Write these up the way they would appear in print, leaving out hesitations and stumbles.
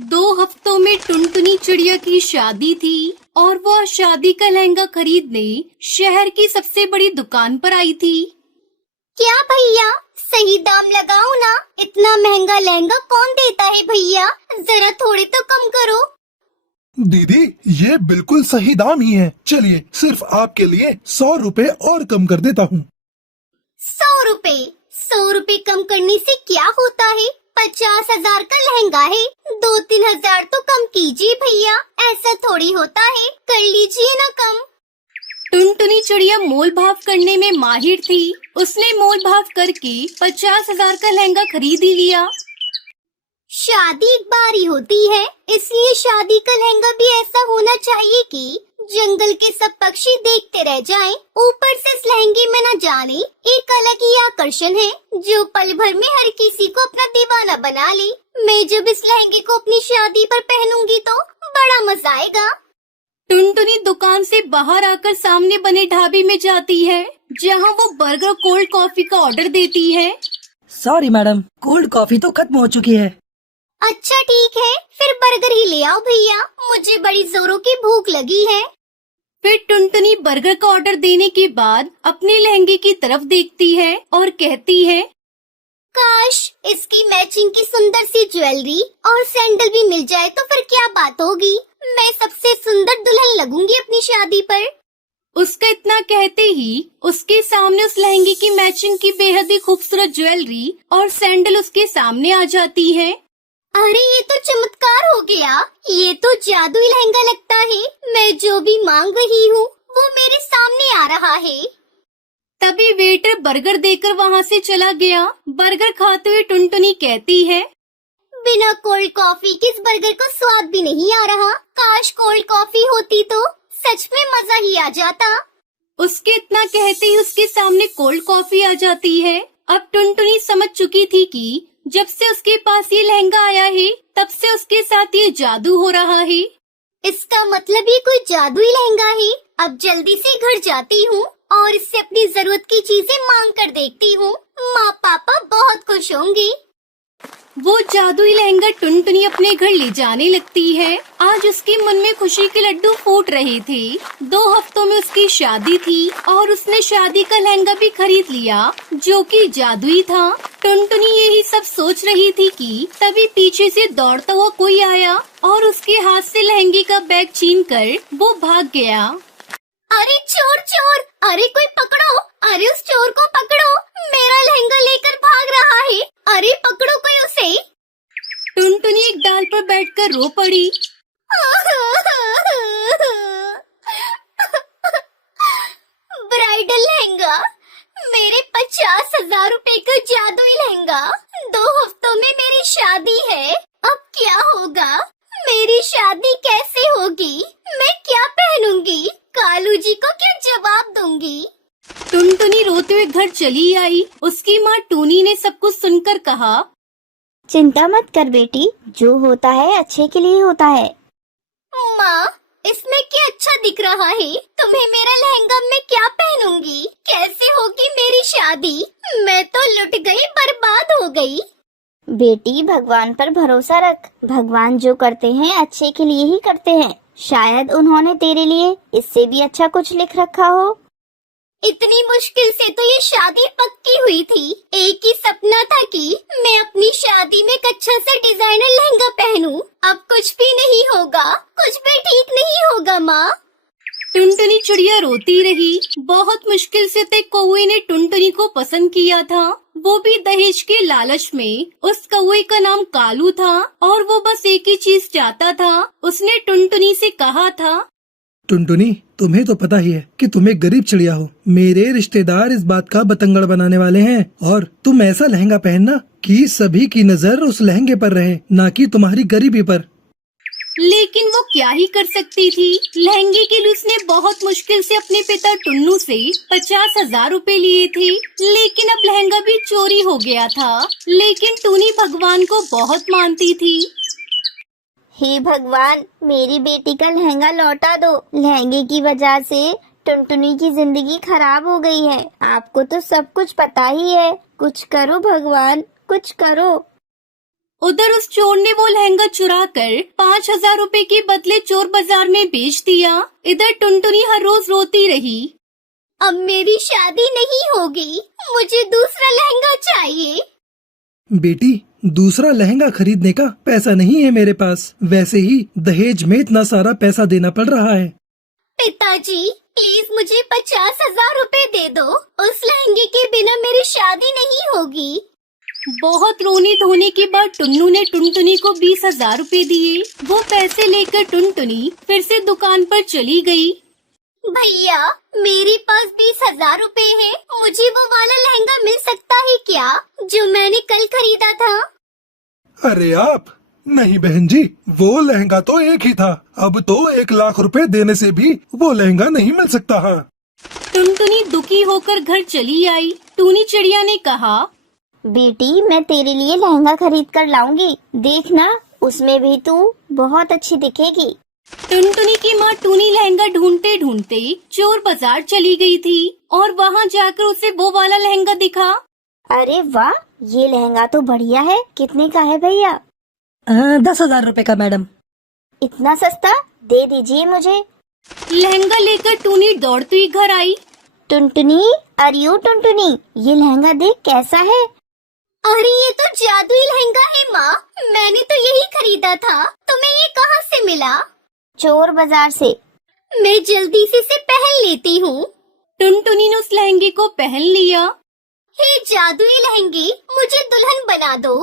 2 हफ्तों में टुनटुनी चिड़िया की शादी थी और वह शादी का लहंगा खरीदने शहर की सबसे बड़ी दुकान पर आई थी। क्या भैया, सही दाम लगाओ ना। इतना महंगा लहंगा कौन देता है भैया, जरा थोड़े तो कम करो। दीदी, ये बिल्कुल सही दाम ही है। चलिए, सिर्फ आपके लिए 100 रुपए और कम कर देता हूँ। 100 रुपए कम करने से क्या होता है? 50,000 का लहंगा है, 2-3 हजार तो कम कीजिए भैया। ऐसा थोड़ी होता है, कर लीजिए ना कम। टुनटुनी चिड़िया मोल भाव करने में माहिर थी। उसने मोल भाव करके 50,000 का लहंगा खरीद ही लिया। शादी एक बार ही होती है, इसलिए शादी का लहंगा भी ऐसा होना चाहिए कि जंगल के सब पक्षी देखते रह जाएं। ऊपर से इस लहंगे में न जाने एक अलग ही आकर्षण है, जो पल भर में हर किसी को अपना दीवाना बना ले। मैं जब इस लहंगे को अपनी शादी पर पहनूंगी तो बड़ा मजा आएगा। टुनटुनी दुकान से बाहर आकर सामने बने ढाबे में जाती है, जहां वो बर्गर कोल्ड कॉफी का ऑर्डर देती है। सॉरी मैडम, कोल्ड कॉफी तो खत्म हो चुकी है। अच्छा ठीक है, फिर बर्गर ही ले आओ भैया, मुझे बड़ी जोरों की भूख लगी है। फिर टुनटुनी बर्गर का ऑर्डर देने के बाद अपने लहंगे की तरफ देखती है और कहती है, काश इसकी मैचिंग की सुंदर सी ज्वेलरी और सैंडल भी मिल जाए तो फिर क्या बात होगी। मैं सबसे सुंदर दुल्हन लगूंगी अपनी शादी पर। उसका इतना कहते ही उसके सामने उस लहंगे की मैचिंग की बेहद ही खूबसूरत ज्वेलरी और सैंडल उसके सामने आ जाती है। अरे ये तो चमत्कार हो गया, ये तो जादुई लहंगा लगता है। मैं जो भी मांग रही हूँ वो मेरे सामने आ रहा है। तभी वेटर बर्गर देकर वहाँ से चला गया। बर्गर खाते हुए टुनटुनी कहती है, बिना कोल्ड कॉफी के इस बर्गर को स्वाद भी नहीं आ रहा। काश कोल्ड कॉफी होती तो सच में मजा ही आ जाता। उसके इतना कहते ही उसके सामने कोल्ड कॉफी आ जाती है। अब टुनटुनी समझ चुकी थी कि जब से उसके पास ये लहंगा आया है तब से उसके साथ ये जादू हो रहा है। इसका मतलब ये कोई जादुई लहंगा है। अब जल्दी से घर जाती हूँ और इससे अपनी जरूरत की चीजें मांग कर देखती हूँ। माँ पापा बहुत खुश होंगे। वो जादुई लहंगा टुनटुनी अपने घर ले जाने लगती है। आज उसके मन में खुशी के लड्डू फूट रहे थे। 2 हफ्तों में उसकी शादी थी और उसने शादी का लहंगा भी खरीद लिया, जो कि जादुई था। टुनटुनी यही सब सोच रही थी कि तभी पीछे से दौड़ता हुआ कोई आया और उसके हाथ से लहंगे का बैग छीनकर वो भाग गया। अरे चोर चोर, अरे कोई पकड़ो, अरे उस चोर को पकड़ो, मेरा लहंगा लेकर भाग रहा है। अरे पकड़ो कोई उसे। टुनटुनी एक डाल पर बैठकर रो पड़ी। ब्राइडल लहंगा, मेरे 50,000 रुपए का जादुई लहंगा। 2 हफ्तों में मेरी शादी है, अब क्या होगा? मेरी शादी कैसे होगी? मैं क्या पहनूंगी? कालू जी को क्या जवाब दूंगी? टुनटुनी रोते हुए घर चली आई। उसकी माँ टूनी ने सब कुछ सुनकर कहा, चिंता मत कर बेटी, जो होता है अच्छे के लिए होता है। माँ, इसमें क्या अच्छा दिख रहा है? तुम्हें मेरा लहंगा मैं क्या पहनूंगी? कैसे होगी मेरी शादी? मैं तो लुट गई, बर्बाद हो गई। बेटी, भगवान पर भरोसा रख। भगवान जो करते हैं अच्छे के लिए ही करते हैं। शायद उन्होंने तेरे लिए इससे भी अच्छा कुछ लिख रखा हो। इतनी मुश्किल से तो ये शादी पक्की हुई थी। एक ही सपना था कि मैं अपनी शादी में एक अच्छा सा डिजाइनर लहंगा पहनूं। अब कुछ भी नहीं होगा, कुछ भी ठीक नहीं होगा। माँ, टुनटुनी चिड़िया रोती रही। बहुत मुश्किल से तक कौवे ने टुनटुनी को पसंद किया था, वो भी दहेज के लालच में। उस कौवे का नाम कालू था और वो बस एक ही चीज चाहता था। उसने टुनटुनी से कहा था, टुनटुनी, तुम्हें तो पता ही है कि तुम एक गरीब चिड़िया हो। मेरे रिश्तेदार इस बात का बतंगड़ बनाने वाले हैं और तुम ऐसा लहंगा पहनना कि सभी की नजर उस लहंगे पर रहे, ना कि तुम्हारी गरीबी पर। लेकिन वो क्या ही कर सकती थी। लहंगे के लिए उसने बहुत मुश्किल से अपने पिता टुन्नू से 50,000 रुपए लिए थे, लेकिन अब लहंगा भी चोरी हो गया था। लेकिन टूनी भगवान को बहुत मानती थी। हे भगवान, मेरी बेटी का लहंगा लौटा दो। लहंगे की वजह से टुनटुनी की जिंदगी खराब हो गई है। आपको तो सब कुछ पता ही है। कुछ करो भगवान, कुछ करो। उधर उस चोर ने वो लहंगा चुरा कर 5,000 रुपए के बदले चोर बाजार में बेच दिया। इधर टुनटुनी हर रोज रोती रही। अब मेरी शादी नहीं होगी, मुझे दूसरा लहंगा चाहिए। बेटी, दूसरा लहंगा खरीदने का पैसा नहीं है मेरे पास। वैसे ही दहेज में इतना सारा पैसा देना पड़ रहा है। पिताजी, प्लीज मुझे 50,000 रुपए दे दो। उस लहंगे के बिना मेरी शादी नहीं होगी। बहुत रोने धोने के बाद टुन्नू ने टुनटुनी को 20,000 रुपए दिए। वो पैसे लेकर टुनटुनी फिर से दुकान पर चली गई। भैया, मेरे पास 20,000 रुपए है। मुझे वो वाला लहंगा मिल सकता है क्या, जो मैंने कल खरीदा था? अरे आप नहीं बहन जी, वो लहंगा तो एक ही था। अब तो 1,00,000 रुपए देने से भी वो लहंगा नहीं मिल सकता है। टुनटुनी दुखी होकर घर चली आई। टूनी चिड़िया ने कहा, बेटी मैं तेरे लिए लहंगा खरीद कर लाऊंगी, देखना उसमें भी तू बहुत अच्छी दिखेगी। टुनटुनी की माँ टूनी लहंगा ढूंढते ढूंढते चोर बाजार चली गई थी और वहाँ जाकर उसे वो वाला लहंगा दिखा। अरे वाह, ये लहंगा तो बढ़िया है। कितने का है भैया? 10,000 रुपए का मैडम। इतना सस्ता? दे दीजिए मुझे। लहंगा लेकर टूनी दौड़ती घर आई। टुनटुनी, अरे ओ टुनटुनी, ये लहंगा देख कैसा है। अरे ये तो जादुई लहंगा है माँ, मैंने तो यही खरीदा था। तुम्हें ये कहाँ से मिला? चोर बाजार से। मैं जल्दी से इसे पहन लेती हूँ। टुनटुनी ने उस लहंगे को पहन लिया हे जादुई लहंगे, मुझे दुल्हन बना दो।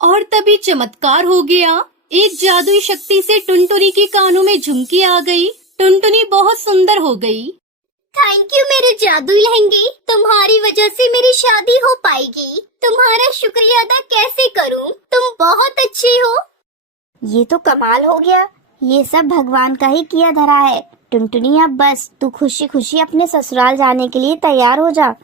और तभी चमत्कार हो गया। एक जादुई शक्ति से टुनटुनी के कानों में झुमकी आ गई। टुनटुनी बहुत सुंदर हो गई। थैंक यू मेरे जादुई लहंगे, तुम्हारी वजह से मेरी शादी हो पाएगी। तुम्हारा शुक्रिया अदा कैसे करूं? तुम बहुत अच्छे हो। ये तो कमाल हो गया। ये सब भगवान का ही किया धरा है। टुनटुनी अब बस तू खुशी खुशी अपने ससुराल जाने के लिए तैयार हो जा।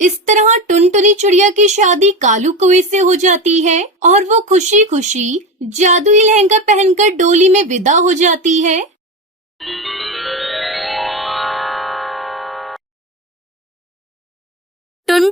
इस तरह टुनटुनी चिड़िया की शादी कालू कौवे से हो जाती है और वो खुशी खुशी जादुई लहंगा पहनकर डोली में विदा हो जाती है। टुनटुनी